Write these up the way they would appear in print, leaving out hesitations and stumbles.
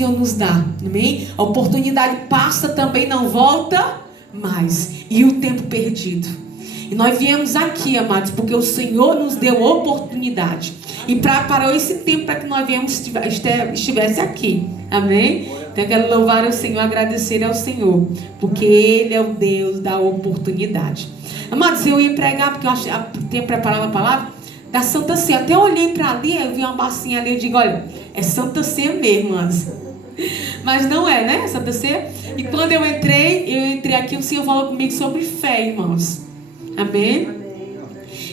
Senhor nos dá, amém? A oportunidade passa também, não volta mais. E o tempo perdido. E nós viemos aqui, amados, porque o Senhor nos deu oportunidade. E preparou esse tempo para que nós viemos estivesse aqui. Amém? Então eu quero louvar o Senhor, agradecer ao Senhor, porque Ele é o Deus da oportunidade. Amados, eu ia pregar, porque eu tinha preparado a palavra da Santa Ceia. Até eu olhei para ali, eu vi uma bacinha ali, eu digo, olha, é Santa Ceia mesmo, amados. Mas não é, né? Santa Ceia. E quando eu entrei aqui, o Senhor falou comigo sobre fé, irmãos. Amém?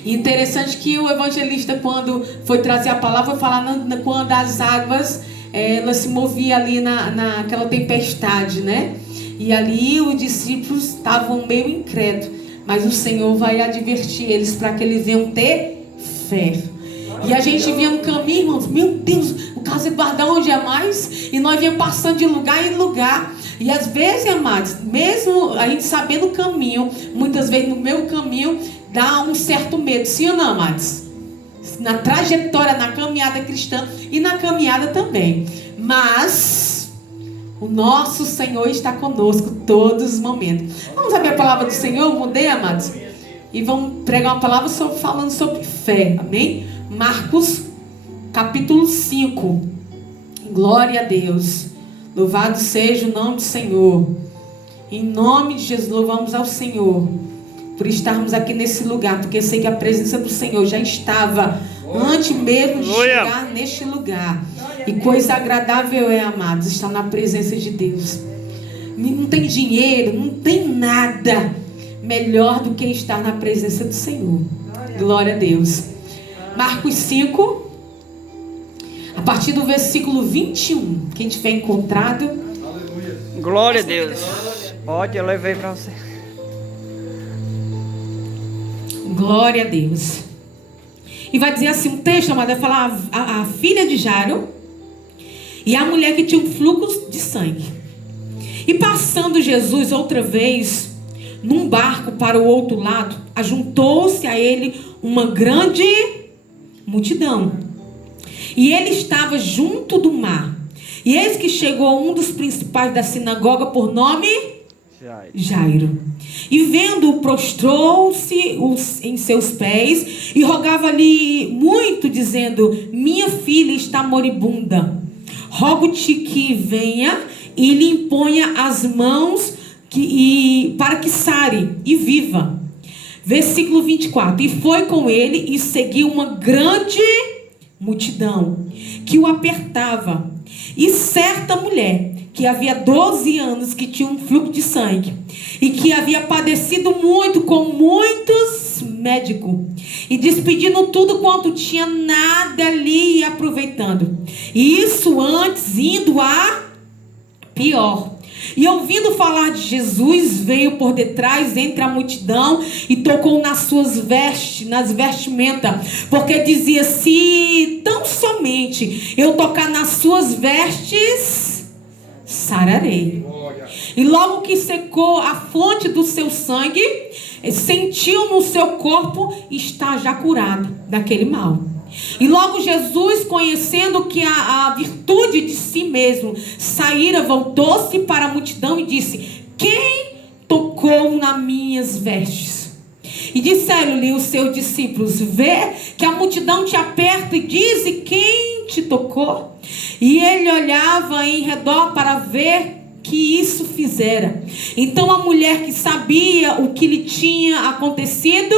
E interessante que o evangelista, quando foi trazer a palavra, foi falar quando as águas elas se moviam ali naquela tempestade, né? E ali os discípulos estavam meio incrédulos, mas o Senhor vai advertir eles para que eles venham ter fé. E a gente vinha no caminho, irmãos, meu Deus, o caso é guardar onde é mais, e nós vinhamos passando de lugar em lugar. E às vezes, amados, mesmo a gente sabendo o caminho, muitas vezes no meu caminho dá um certo medo, sim ou não, amados? Na trajetória, na caminhada cristã e na caminhada também. Mas o nosso Senhor está conosco todos os momentos. Vamos abrir a palavra do Senhor, mudei, amados? E vamos pregar uma palavra falando sobre fé, amém? Marcos, capítulo 5. Glória a Deus. Louvado seja o nome do Senhor. Em nome de Jesus, louvamos ao Senhor por estarmos aqui nesse lugar, porque eu sei que a presença do Senhor já estava antes mesmo de chegar neste lugar. E coisa agradável é, amados, estar na presença de Deus. Não tem dinheiro, não tem nada melhor do que estar na presença do Senhor. Glória a Deus. Marcos 5, a partir do versículo 21. Quem tiver encontrado. Glória a Deus. Pode, eu levei para você. Glória a Deus. E vai dizer assim, um texto, amado, vai falar a filha de Jairo e a mulher que tinha um fluxo de sangue. E passando Jesus outra vez num barco para o outro lado, ajuntou-se a ele uma grande multidão. E ele estava junto do mar. E eis que chegou um dos principais da sinagoga, por nome Jairo. E vendo-o, prostrou-se em seus pés e rogava-lhe muito, dizendo: minha filha está moribunda. Rogo-te que venha e lhe imponha as mãos para que sare e viva. Versículo 24. E foi com ele e seguiu uma grande multidão que o apertava. E certa mulher que havia 12 anos, que tinha um fluxo de sangue e que havia padecido muito com muitos médicos e despedindo tudo quanto tinha, nada lhe aproveitando, e isso antes indo a pior. E ouvindo falar de Jesus, veio por detrás entre a multidão e tocou nas suas nas vestimentas, porque dizia: se tão somente eu tocar nas suas vestes, sararei. E logo que secou a fonte do seu sangue, sentiu no seu corpo estar já curado daquele mal. E logo Jesus, conhecendo que a virtude de si mesmo saíra, voltou-se para a multidão e disse: quem tocou nas minhas vestes? E disseram-lhe os seus discípulos: vê que a multidão te aperta e diz: quem te tocou? E ele olhava em redor para ver que isso fizera. Então a mulher, que sabia o que lhe tinha acontecido,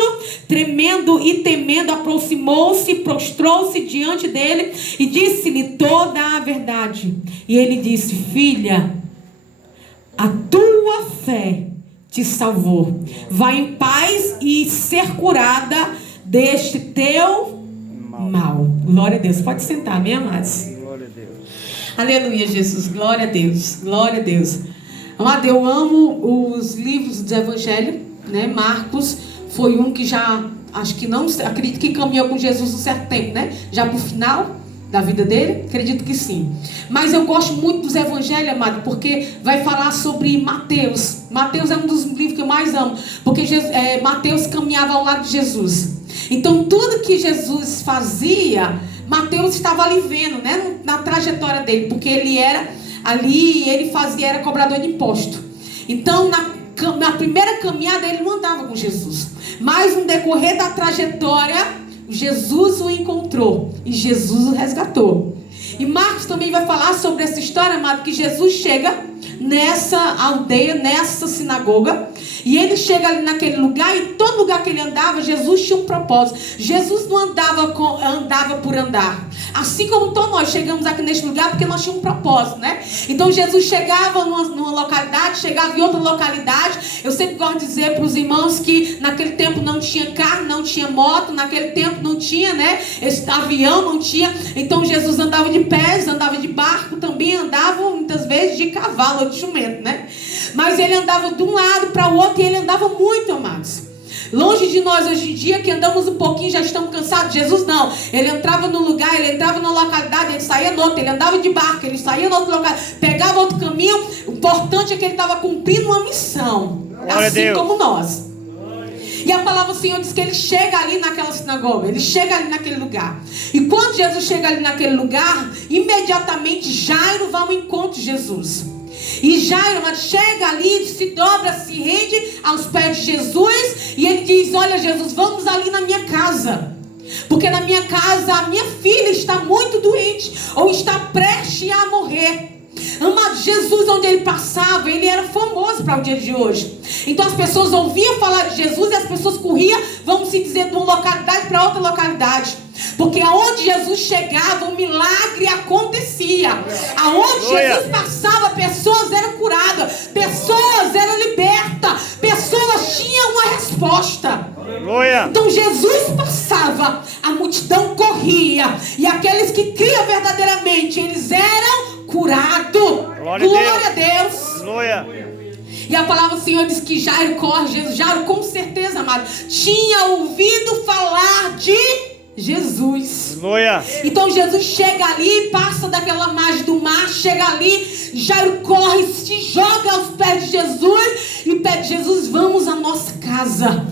tremendo e temendo, aproximou-se, prostrou-se diante dele e disse-lhe toda a verdade. E ele disse: filha, a tua fé te salvou. Vai em paz e ser curada deste teu mal. Glória a Deus. Pode sentar, minha amados. Glória a Deus. Aleluia, Jesus. Glória a Deus. Glória a Deus. Amado, eu amo os livros do Evangelho, né? Marcos foi um que já, acho que não, acredito que caminhou com Jesus um certo tempo, né? Já pro final da vida dele, acredito que sim. Mas eu gosto muito dos Evangelhos, amado, porque vai falar sobre Mateus. Mateus é um dos livros que eu mais amo, porque Mateus caminhava ao lado de Jesus. Então tudo que Jesus fazia, Mateus estava ali vendo, né, na trajetória dele, porque ele era ali ele era cobrador de imposto. Então na primeira caminhada ele não andava com Jesus, mas no decorrer da trajetória Jesus o encontrou e Jesus o resgatou. E Marcos também vai falar sobre essa história, amado, que Jesus chega nessa aldeia, nessa sinagoga, e ele chega ali naquele lugar, e todo lugar que ele andava, Jesus tinha um propósito. Jesus não andava por andar. Assim como todos nós chegamos aqui neste lugar porque nós tínhamos um propósito, né? Então Jesus chegava numa localidade, chegava em outra localidade. Eu sempre gosto de dizer para os irmãos que naquele tempo não tinha carro, não tinha moto, naquele tempo não tinha, né? Esse avião não tinha. Então Jesus andava de pés, andava de barco, também andava muitas vezes de cavalo ou de jumento, né? Mas ele andava de um lado para o outro e ele andava muito, amados. Longe de nós hoje em dia, que andamos um pouquinho, já estamos cansados. Jesus não, ele entrava num lugar, ele entrava numa localidade, ele saía no outro, ele andava de barco, ele saía no outro local, pegava outro caminho. O importante é que ele estava cumprindo uma missão, assim como nós. E a palavra do Senhor diz que ele chega ali naquela sinagoga, ele chega ali naquele lugar. E quando Jesus chega ali naquele lugar, imediatamente Jairo vai ao encontro de Jesus. E Jairo chega ali, se dobra, se rende aos pés de Jesus. E ele diz: olha, Jesus, vamos ali na minha casa, porque na minha casa a minha filha está muito doente, ou está prestes a morrer. Amado, Jesus, onde ele passava, ele era famoso para o dia de hoje. Então as pessoas ouviam falar de Jesus e as pessoas corriam, vamos se dizer, de uma localidade para outra localidade. Porque aonde Jesus chegava, um milagre acontecia. Aonde Jesus passava, pessoas eram curadas, pessoas eram libertas, pessoas tinham uma resposta. Então Jesus passava, a multidão corria, e aqueles que criam verdadeiramente, eles eram curados. Glória a Deus. E a palavra do Senhor diz que Jairo corre. Jairo, com certeza, amado, tinha ouvido falar de Jesus. Então Jesus chega ali, passa daquela margem do mar, chega ali, Jairo corre, se joga aos pés de Jesus e pede: Jesus, vamos à nossa casa.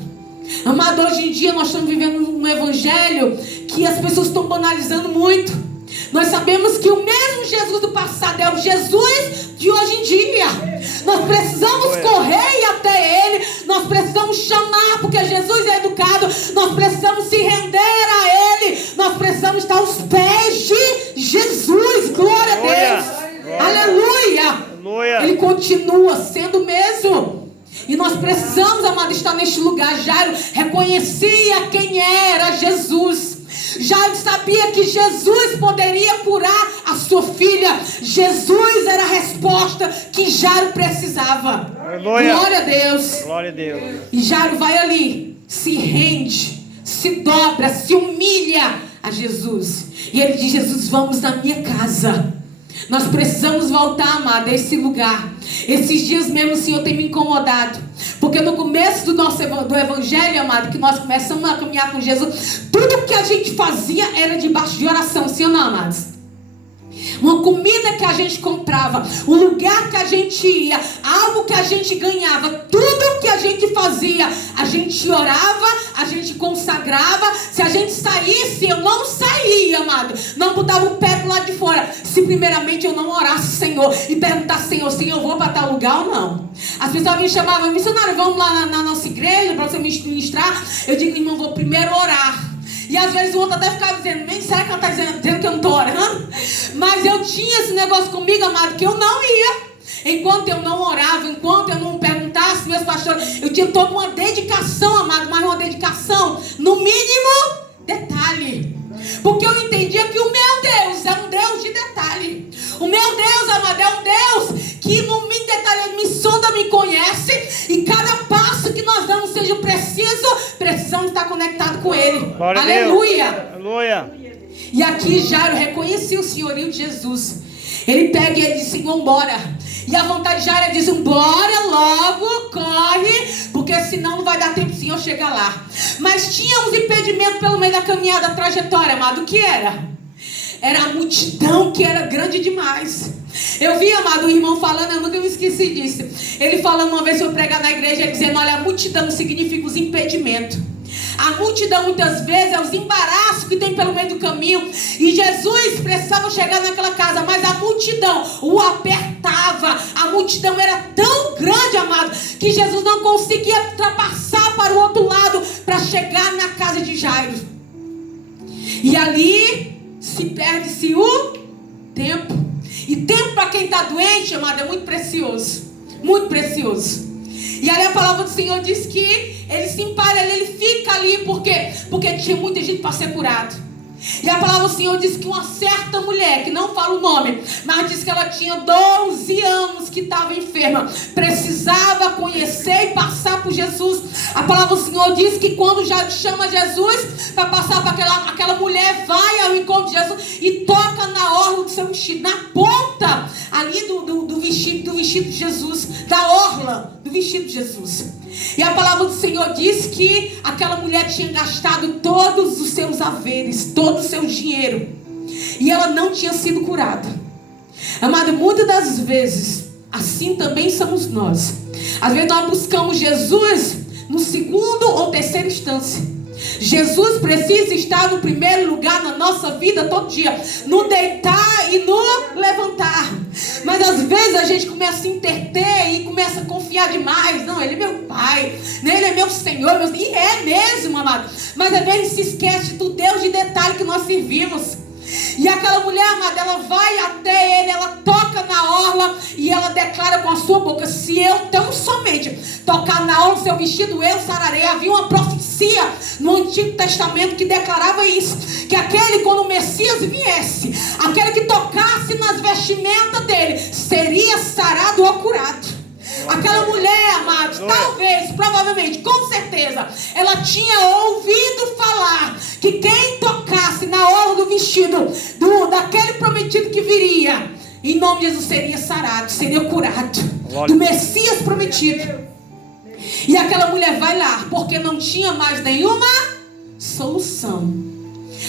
Amado, hoje em dia nós estamos vivendo um evangelho que as pessoas estão banalizando muito. Nós sabemos que o mesmo Jesus do passado é o Jesus de hoje em dia. Nós precisamos correr até Ele. Nós precisamos chamar, porque Jesus é educado. Nós precisamos se render a Ele. Nós precisamos estar aos pés de Jesus. Glória a Deus. Aleluia. Ele continua sendo o mesmo. E nós precisamos, amado, estar neste lugar. Jairo reconhecia quem era Jesus. Jairo sabia que Jesus poderia curar a sua filha. Jesus era a resposta que Jairo precisava. Glória a Deus. E Jairo vai ali, se rende, se dobra, se humilha a Jesus. E ele diz: Jesus, vamos na minha casa. Nós precisamos voltar, amado, a esse lugar. Esses dias mesmo o Senhor tem me incomodado, porque no começo do evangelho, amado, que nós começamos a caminhar com Jesus, tudo que a gente fazia era debaixo de oração, sim ou não, amados? Uma comida que a gente comprava, um lugar que a gente ia, algo que a gente ganhava, tudo que a gente fazia, a gente orava, a gente consagrava. Se a gente saísse, eu não saía, amado, não botava o pé do lado de fora, se primeiramente eu não orasse, Senhor, e perguntasse: Senhor, eu vou para tal lugar ou não? As pessoas me chamavam: missionário, vamos lá na nossa igreja para você ministrar. Eu digo: irmão, vou primeiro orar. E às vezes o outro até ficava dizendo: será que ela está dizendo que eu não estou orando? Mas eu tinha esse negócio comigo, amado, que eu não ia. Enquanto eu não orava, enquanto eu não perguntasse meus pastores, eu tinha toda uma dedicação, amado, mas uma dedicação, no mínimo, detalhe. Porque eu entendia que o meu Deus é um Deus de detalhe. O meu Deus, amado, é um Deus que no mínimo detalhe me sonda, me conhece. E cada passo que nós damos, seja preciso, precisamos estar conectados com Ele. Glória Aleluia. E aqui Jairo reconhecia o senhorio de Jesus. Ele pega e ele diz: vamos embora. E a vontade de Jairo diz: bora logo, corre, porque senão não vai dar tempo do Senhor chegar lá. Mas tinha uns impedimentos pelo meio da caminhada, da trajetória, amado. O que era? Era a multidão, que era grande demais. Eu vi, amado, o irmão falando, eu nunca me esqueci disso. Ele falando uma vez, eu pregar na igreja, ele dizendo: olha, a multidão significa os impedimentos. A multidão muitas vezes é os embaraços que tem pelo meio do caminho. E Jesus precisava chegar naquela casa, mas a multidão o apertava. multidão era tão grande, amado, que Jesus não conseguia ultrapassar para o outro lado para chegar na casa de Jairo. E ali se perde-se o tempo. E tempo para quem está doente, amado, é muito precioso. Muito precioso. E ali a palavra do Senhor diz que ele se empalha ali, ele fica ali. Por quê? Porque tinha muita gente para ser curado. E a palavra do Senhor diz que uma certa mulher, que não fala o nome, mas diz que ela tinha 12 anos que estava enferma, precisava conhecer e passar por Jesus. A palavra do Senhor diz que quando já chama Jesus para passar para aquela mulher, vai ao encontro de Jesus e toca na orla do seu vestido, na ponta ali do vestido de Jesus, da orla do vestido de Jesus. E a palavra do Senhor diz que aquela mulher tinha gastado todos os seus haveres, todo o seu dinheiro, e ela não tinha sido curada. Amado, muitas das vezes assim também somos nós. Às vezes nós buscamos Jesus no segundo ou terceira instância. Jesus precisa estar no primeiro lugar na nossa vida todo dia, no deitar e no levantar. Mas às vezes a gente começa a se interter e começa a confiar demais. Não, ele é meu pai, ele é meu Senhor, e é mesmo, amado. Mas às vezes se esquece do Deus de detalhe que nós servimos. E aquela mulher, amada, ela vai até ele, ela toca na orla e ela declara com a sua boca: se eu tão somente tocar na orla do seu vestido, eu sararei. Havia uma profecia no Antigo Testamento que declarava isso, que aquele, quando o Messias viesse, aquele que tocasse nas vestimentas dele, seria sarado ou curado. Aquela mulher, amados, talvez, provavelmente, com certeza, ela tinha ouvido falar que quem tocasse na orla do vestido daquele prometido que viria, em nome de Jesus, seria sarado, seria curado, do Messias prometido. E aquela mulher vai lá, porque não tinha mais nenhuma solução.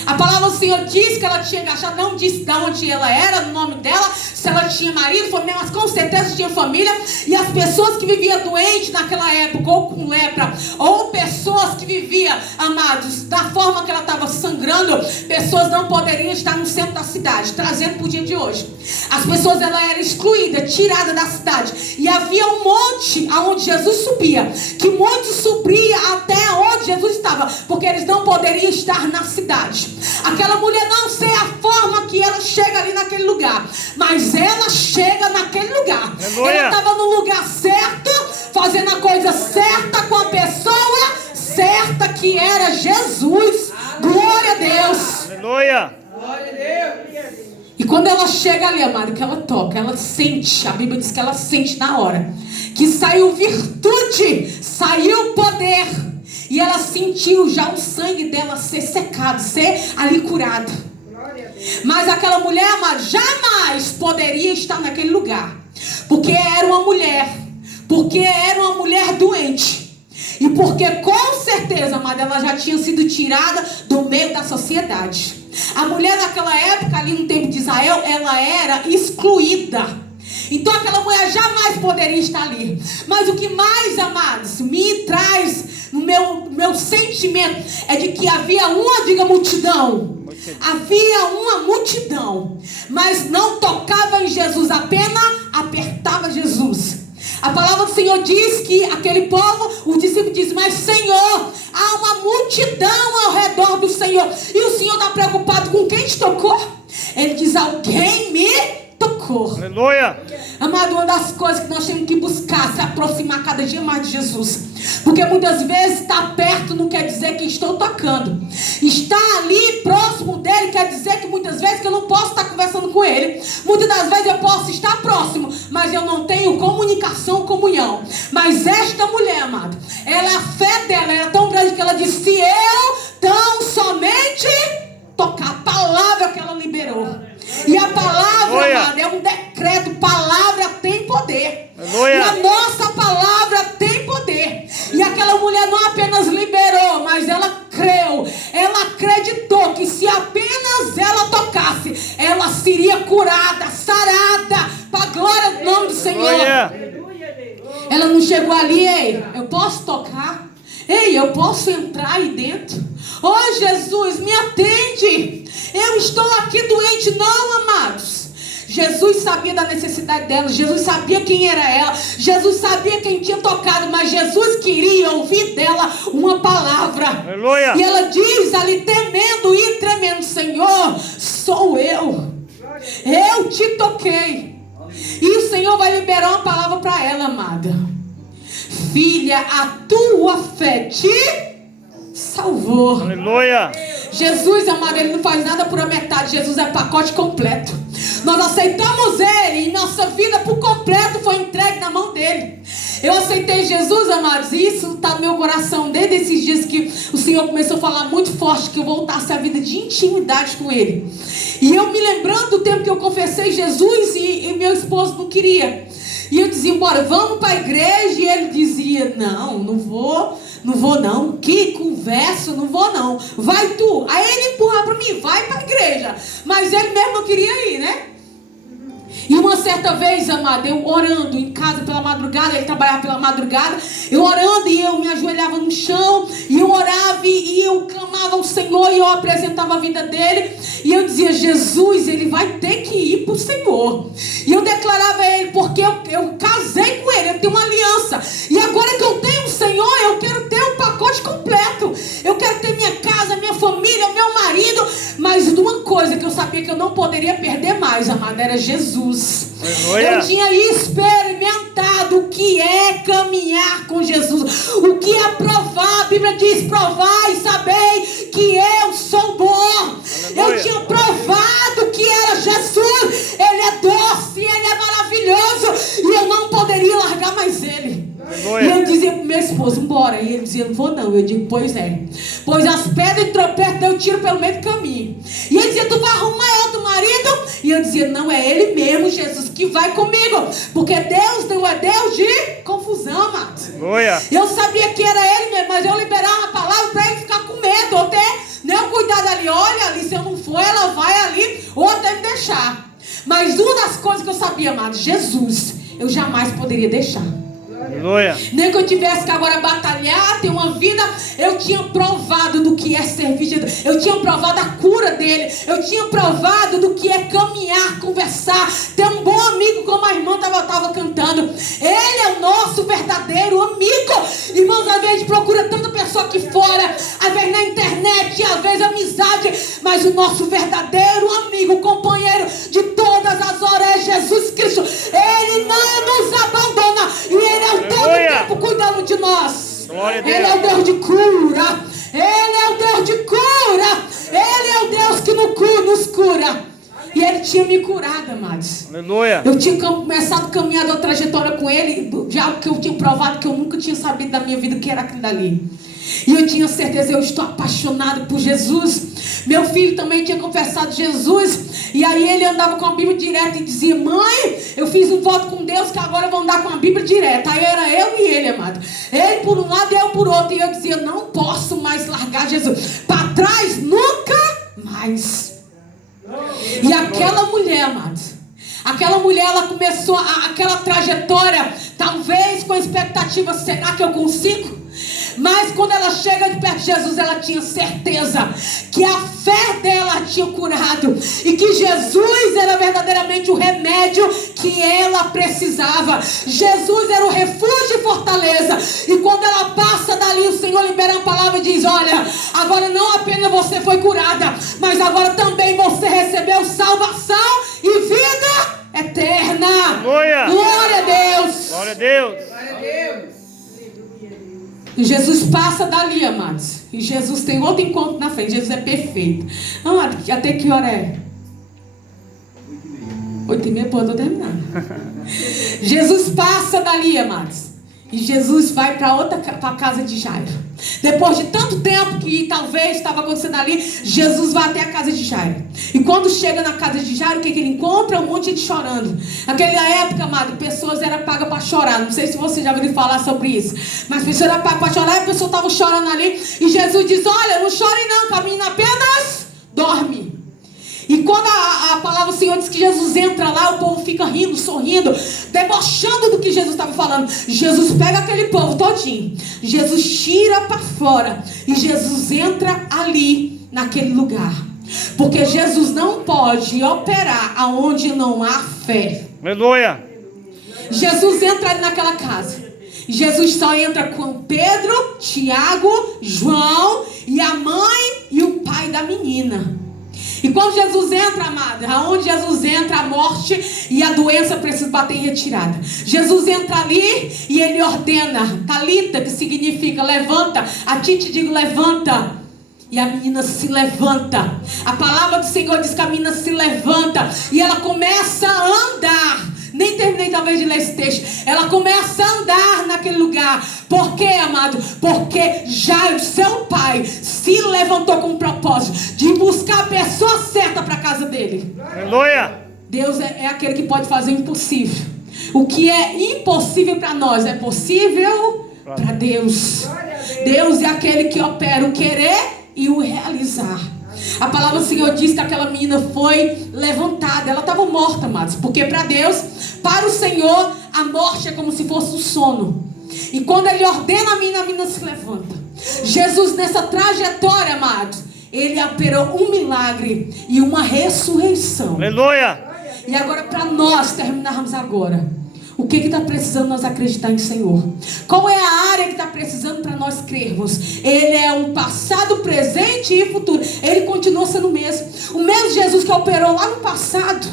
A palavra do Senhor diz que ela tinha gastado, não disse de onde ela era, no nome dela, se ela tinha marido, família, mas com certeza tinha família. E as pessoas que viviam doentes naquela época, ou com lepra, ou pessoas que viviam, amados, da forma que ela estava sangrando, pessoas não poderiam estar no centro da cidade, trazendo para o dia de hoje. As pessoas, ela era excluída, tirada da cidade. E havia um monte aonde Jesus subia, que muitos subiam até onde Jesus estava, porque eles não poderiam estar na cidade. Aquela mulher, não sei a forma que ela chega ali naquele lugar, mas ela chega naquele lugar. Ela estava no lugar certo, fazendo a coisa certa com a pessoa certa, que era Jesus. Glória a Deus. Aleluia. Glória a Deus. E quando ela chega ali, amado, que ela toca, ela sente, a Bíblia diz que ela sente na hora, que saiu virtude, saiu poder. E ela sentiu já o sangue dela ser secado, ser ali curado. Mas aquela mulher, amada, jamais poderia estar naquele lugar, porque era uma mulher doente. E porque com certeza, amada, ela já tinha sido tirada do meio da sociedade. A mulher naquela época, ali no tempo de Israel, ela era excluída. Então aquela mulher jamais poderia estar ali. Mas o que mais, amados, me traz no meu sentimento é de que havia uma, diga, multidão. Havia uma multidão, mas não tocava em Jesus, apenas apertava Jesus. A palavra do Senhor diz que aquele povo, o discípulo diz: mas Senhor, há uma multidão ao redor do Senhor, e o Senhor está preocupado com quem te tocou? Ele diz: alguém me tocou. Aleluia. Amado, uma das coisas que nós temos que buscar, se aproximar cada dia mais de Jesus. Porque muitas vezes estar perto não quer dizer que estou tocando. Estar ali próximo dele quer dizer que muitas vezes que eu não posso estar conversando com ele. Muitas das vezes eu posso estar próximo, mas eu não tenho comunicação, comunhão. Mas esta mulher, amado, a fé dela era tão grande que ela disse: se eu tão somente tocar, a palavra que ela liberou. E a palavra, amado, é um decreto. Palavra tem poder. Aleluia. E a nossa palavra tem poder. E aquela mulher não apenas liberou, mas ela creu. Ela acreditou que se apenas ela tocasse, ela seria curada, sarada, para a glória do nome do Senhor. Ela não chegou ali: ei, eu posso tocar? Ei, eu posso entrar aí dentro? Oh, Jesus, me atende. Eu estou aqui doente. Não, amados. Jesus sabia da necessidade dela. Jesus sabia quem era ela. Jesus sabia quem tinha tocado. Mas Jesus queria ouvir dela uma palavra. Aleluia. E ela diz ali, temendo e tremendo: Senhor, sou eu. Eu te toquei. E o Senhor vai liberar uma palavra para ela, amada. Filha, a tua fé te salvou. Aleluia. Jesus, amado, Ele não faz nada por a metade. Jesus é pacote completo. Nós aceitamos Ele e nossa vida por completo foi entregue na mão dEle. Eu aceitei Jesus, amados, e isso está no meu coração desde esses dias que o Senhor começou a falar muito forte que eu voltasse a vida de intimidade com Ele. E eu me lembrando do tempo que eu confessei Jesus e meu esposo não queria. E eu dizia: bora, vamos para a igreja. E ele dizia: não vou não. Que conversa, não vou não. Vai tu. Aí ele empurrava para mim: vai para a igreja. Mas ele mesmo não queria ir, né? E uma certa vez, amado, eu orando em casa pela madrugada, ele trabalhava pela madrugada, eu orando e eu me ajoelhava no chão, e eu orava e eu clamava ao Senhor, e eu apresentava a vida dele, e eu dizia: Jesus, ele vai ter que ir para o Senhor. E eu declarava a ele, porque eu casei com ele, eu tenho uma aliança, e agora que eu tenho o Senhor, eu quero ter um pacote completo. Eu quero ter minha casa, minha família, meu marido. Mas de uma coisa que eu sabia que eu não poderia perder mais, amada, era Jesus. Aleluia. Eu tinha experimentado o que é caminhar com Jesus, o que é provar. A Bíblia diz: provai e sabei que eu sou bom. Aleluia. Eu tinha provado que era Jesus. Ele é doce, ele é maravilhoso, e eu não poderia largar mais ele. Aleluia. E eu dizia pro meu esposo: embora. E ele dizia: não vou não. Eu digo: pois é. Pois as pedras de tropeço eu tiro pelo meio do caminho. E ele dizia: tu vai arrumar outro marido? E eu dizia: não, é ele mesmo, Jesus, que vai comigo. Porque Deus não é Deus de confusão, amado. Aleluia. Eu sabia que era ele mesmo, mas eu liberava uma palavra para ele ficar com medo. Ou até, né, o cuidado ali: olha ali, se eu não for, ela vai ali, ou até me deixar. Mas uma das coisas que eu sabia, amado, Jesus, eu jamais poderia deixar. Aleluia. Nem que eu tivesse que agora batalhar, ter uma vida. Eu tinha provado do que é servir Jesus. Eu tinha provado a cura dele. Eu tinha provado do que é caminhar, conversar, ter um bom amigo, como a irmã estava cantando. Ele é o nosso verdadeiro amigo. Irmãos, às vezes a gente procura tanta pessoa aqui fora, às vezes na internet, às vezes amizade, mas o nosso verdadeiro amigo, companheiro de todas as horas é Jesus Cristo. Ele não nos abandona, e ele é o todo tempo cuidando de nós. Glória a Deus. Ele é o Deus de cura. Ele é o Deus de cura. Ele é o Deus que nos cura. E ele tinha me curado, amados. Aleluia. Eu tinha começado a caminhar da trajetória com ele, de algo que eu tinha provado que eu nunca tinha sabido da minha vida, que era aquilo dali. E eu tinha certeza: eu estou apaixonado por Jesus. Meu filho também tinha confessado Jesus. E aí ele andava com a Bíblia direta e dizia: mãe, eu fiz um voto com Deus que agora eu vou andar com a Bíblia direta. Aí era eu e ele, amado. Ele por um lado e eu por outro. E eu dizia: não posso mais largar Jesus. Para trás, nunca mais. E aquela mulher, amado, aquela mulher, ela começou aquela trajetória, talvez com a expectativa: será que eu consigo? Mas quando ela chega de perto de Jesus, ela tinha certeza que a fé dela tinha curado, e que Jesus era verdadeiramente o remédio que ela precisava. Jesus era o refúgio e fortaleza. E quando ela passa dali, o Senhor libera a palavra e diz: olha, agora não apenas você foi curada, mas agora também você recebeu salvação e vida eterna. Aleluia. Glória a Deus. Glória a Deus. Glória a Deus. E Jesus passa dali, amados. E Jesus tem outro encontro na frente. Jesus é perfeito. Amado, até que hora é? 8h30, pô, eu tô terminando. Jesus passa dali, amados. E Jesus vai para a casa de Jairo. Depois de tanto tempo que talvez estava acontecendo ali, Jesus vai até a casa de Jairo. E quando chega na casa de Jairo, o que ele encontra? Um monte de gente chorando. Naquela época, amado, pessoas eram pagas para chorar. Não sei se você já ouviu falar sobre isso, mas pessoas eram pagas para chorar e a pessoa estava chorando ali. E Jesus diz: olha, não chore não, que a menina apenas dorme. E quando a palavra do Senhor diz que Jesus entra lá, o povo fica rindo, sorrindo, debochando do que Jesus estava falando. Jesus pega aquele povo todinho, Jesus tira para fora, e Jesus entra ali naquele lugar. Porque Jesus não pode operar aonde não há fé. Aleluia. Jesus entra ali naquela casa. Jesus só entra com Pedro, Tiago, João e a mãe e o pai da menina. E quando Jesus entra, amada, aonde Jesus entra, a morte e a doença precisa bater em retirada. Jesus entra ali e ele ordena, Talita, que significa levanta. A ti te digo, levanta. E a menina se levanta. A palavra do Senhor diz que a menina se levanta e ela começa a andar. Nem terminei talvez de ler esse texto. Ela começa a andar naquele lugar. Por quê, amado? Porque já o seu pai se levantou com o propósito de buscar a pessoa certa para a casa dele. Aleluia. Deus é aquele que pode fazer o impossível. O que é impossível para nós é possível para Deus. Deus é aquele que opera o querer e o realizar. A palavra do Senhor diz que aquela menina foi levantada. Ela estava morta, amados. Porque para Deus, para o Senhor, a morte é como se fosse um sono. E quando Ele ordena a menina se levanta. Jesus, nessa trajetória, amados, Ele operou um milagre e uma ressurreição. Aleluia. E agora, para nós terminarmos agora, o que está precisando nós acreditar em Senhor? Qual é a área que está precisando para nós crermos? Ele é o passado, presente e futuro. Ele continua sendo o mesmo. O mesmo Jesus que operou lá no passado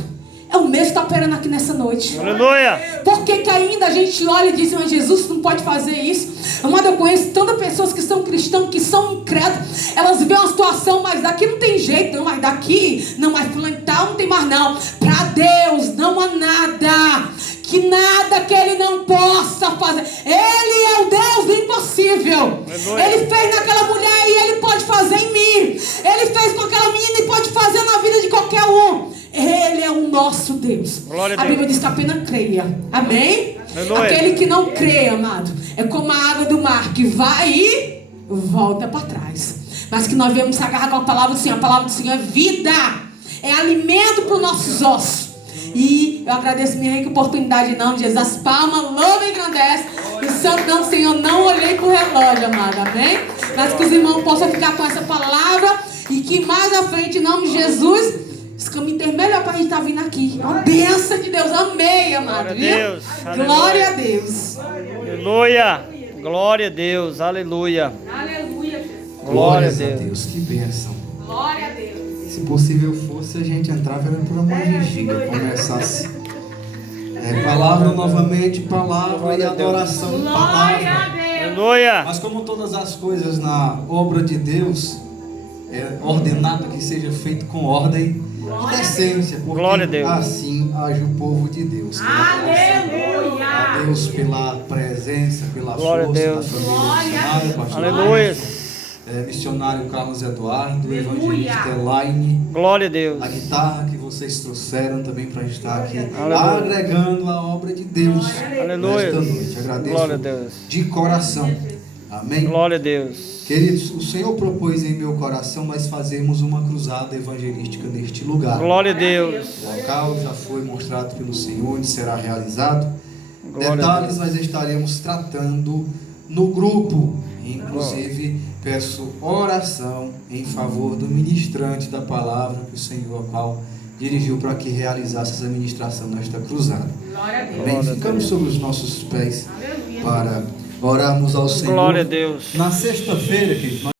é o mesmo que está operando aqui nessa noite. Aleluia. Por que ainda a gente olha e diz, mas Jesus não pode fazer isso? Amado, eu conheço tantas pessoas que são cristãos, que são incrédulos. Elas veem uma situação, mas daqui não tem jeito, não, mas daqui, não, mas fulano tal, não tem mais não. Para Deus não há nada, que nada que Ele não possa fazer. Ele é o Deus do impossível. Aleluia. Ele fez naquela mulher e Ele pode fazer em mim. Ele fez com aquela menina e pode fazer na vida de qualquer um. Ele é o nosso Deus. Glória a A Deus. Bíblia diz que apenas creia. Amém? Aleluia. Aquele que não crê, amado, é como a água do mar que vai e volta para trás. Mas que nós devemos se agarrar com a palavra do Senhor. A palavra do Senhor é vida, é alimento para os nossos ossos. E eu agradeço minha rica oportunidade em nome de Jesus. As palmas, louva e engrandece. E o santo nome do Senhor, não olhei para o relógio, amado. Amém? Mas que os irmãos possam ficar com essa palavra. E que mais à frente, em nome de Jesus, esse caminho tem melhor para a gente estar vindo aqui. É uma bênção de Deus. Amei, amado. Glória a Deus. Glória a Deus. Aleluia. Glória a Deus. Aleluia. Aleluia, Jesus. Glória a Glórias Deus. Que bênção. Glória a Deus. Se possível fosse, a gente entrava por uma giga, começasse. Palavra novamente, palavra e adoração, palavra. Aleluia. Mas como todas as coisas na obra de Deus, é ordenado que seja feito com ordem e decência, porque Glória a Deus. assim age o povo de Deus. Aleluia. A Deus pela presença, pela Glória a força da Deus. família missionária, pastor Aleluia. Márcio, missionário Carlos Eduardo, evangelista Elaine, Glória a Deus. a guitarra que vocês trouxeram também para estar aqui, Aleluia. agregando a obra de Deus Aleluia. nesta noite. Agradeço Glória a Deus. de coração. Amém? Glória a Deus. Queridos, o Senhor propôs em meu coração nós fazermos uma cruzada evangelística neste lugar. Glória a Deus. O local já foi mostrado pelo Senhor, onde será realizado. Glória a Detalhes nós estaremos tratando no grupo. Inclusive, peço oração em favor do ministrante da palavra que o Senhor, a qual dirigiu para que realizasse essa ministração nesta cruzada. Amém? Ficamos sobre os nossos pés para orarmos ao Senhor. Glória a Deus. Na sexta-feira, queridos,